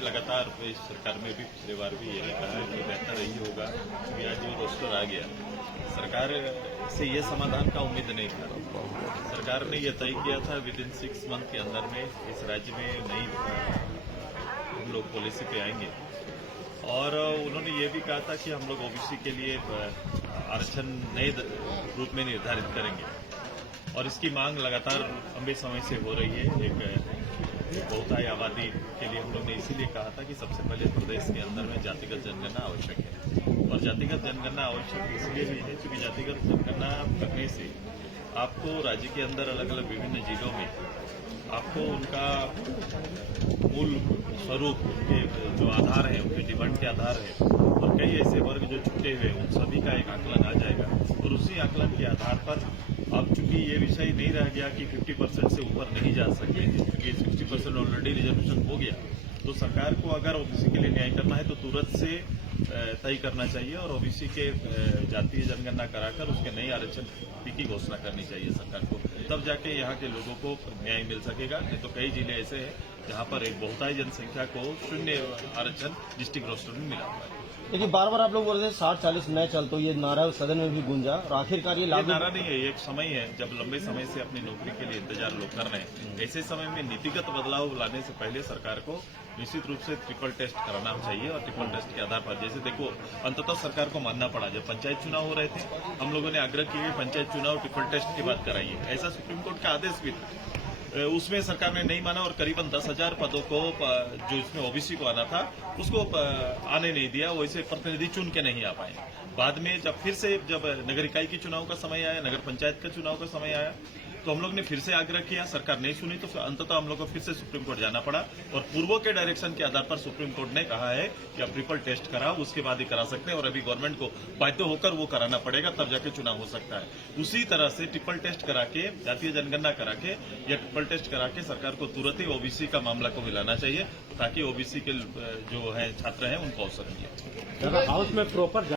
लगातार इस सरकार में भी पिछले बार भी यही कहा है कि बेहतर यही होगा कि आज जो रोस्टर आ गया, सरकार से ये समाधान का उम्मीद नहीं था। सरकार ने यह तय किया था विद इन 6 मंथ के अंदर में इस राज्य में नई हम लोग पॉलिसी पे आएंगे, और उन्होंने ये भी कहा था कि हम लोग ओबीसी के लिए आरक्षण नए रूप में निर्धारित करेंगे, और इसकी मांग लगातार लंबे समय से हो रही है। एक बहुतायी आबादी के लिए हम लोग ने इसीलिए कहा था कि सबसे पहले प्रदेश के अंदर में जातिगत जनगणना आवश्यक है, और जातिगत जनगणना आवश्यक इसलिए भी है क्योंकि जातिगत जनगणना करने से आपको राज्य के अंदर अलग अलग विभिन्न जिलों में आपको उनका मूल स्वरूप, उनके जो आधार है, उनके डिमांड के आधार है, और कई ऐसे वर्ग जो छूटे हुए उन सभी का एक आकलन आ जाएगा, और उसी आकलन के आधार पर अब चूंकि ये विषय नहीं रह गया कि 50% से ऊपर नहीं जा सकते, क्योंकि 60% ऑलरेडी रिजर्वेशन हो गया, तो सरकार को अगर ओबीसी के लिए न्याय करना है तो तुरंत से तय करना चाहिए, और ओबीसी के जातीय जनगणना कराकर उसके नए आरक्षण की घोषणा करनी चाहिए सरकार को, तब जाके यहाँ के लोगों को न्याय मिल सकेगा। नहीं तो कई जिले ऐसे हैं जहाँ पर एक बहुतायी जनसंख्या को 0 आरक्षण डिस्ट्रिक्ट रोस्टर में मिला हुआ है। देखिए, बार बार आप लोग बोल रहे थे 60-40 मैं चल, तो ये नारा सदन में भी गूंजा, और आखिरकार ये लागू नारा नहीं है, एक समय है जब लंबे समय से अपनी नौकरी के लिए इंतजार लोग कर रहे हैं। ऐसे समय में नीतिगत बदलाव लाने से पहले सरकार को निश्चित रूप से ट्रिपल टेस्ट कराना चाहिए, और ट्रिपल टेस्ट के आधार पर, जैसे देखो, अंततः सरकार को मानना पड़ा, जब पंचायत चुनाव हो रहे थे हम लोगों ने आग्रह किया कि पंचायत चुनाव ट्रिपल टेस्ट के बाद कराइए, ऐसा सुप्रीम कोर्ट का आदेश भी था। उसमें सरकार ने नहीं माना, और करीबन 10,000 पदों को जो इसमें ओबीसी को आना था उसको आने नहीं दिया, वैसे प्रतिनिधि चुन के नहीं आ पाए। बाद में जब फिर से जब नगर इकाई के चुनाव का समय आया, नगर पंचायत का चुनाव का समय आया, तो हम लोग ने फिर से आग्रह किया, सरकार नहीं सुनी, तो अंततः हम लोग को फिर से सुप्रीम कोर्ट जाना पड़ा, और पूर्वों के डायरेक्शन के आधार पर सुप्रीम कोर्ट ने कहा है कि आप ट्रिपल टेस्ट कराओ, उसके बाद ही करा सकते हैं, और अभी गवर्नमेंट को बाध्य होकर वो कराना पड़ेगा, तब जाके चुनाव हो सकता है। उसी तरह से ट्रिपल टेस्ट करा के, जातीय जनगणना करा के या ट्रिपल टेस्ट करा के सरकार को तुरंत ही ओबीसी का मामला को मिलाना चाहिए, ताकि ओबीसी के जो है छात्र हैं उनको अवसर मिले। हाउस में प्रॉपर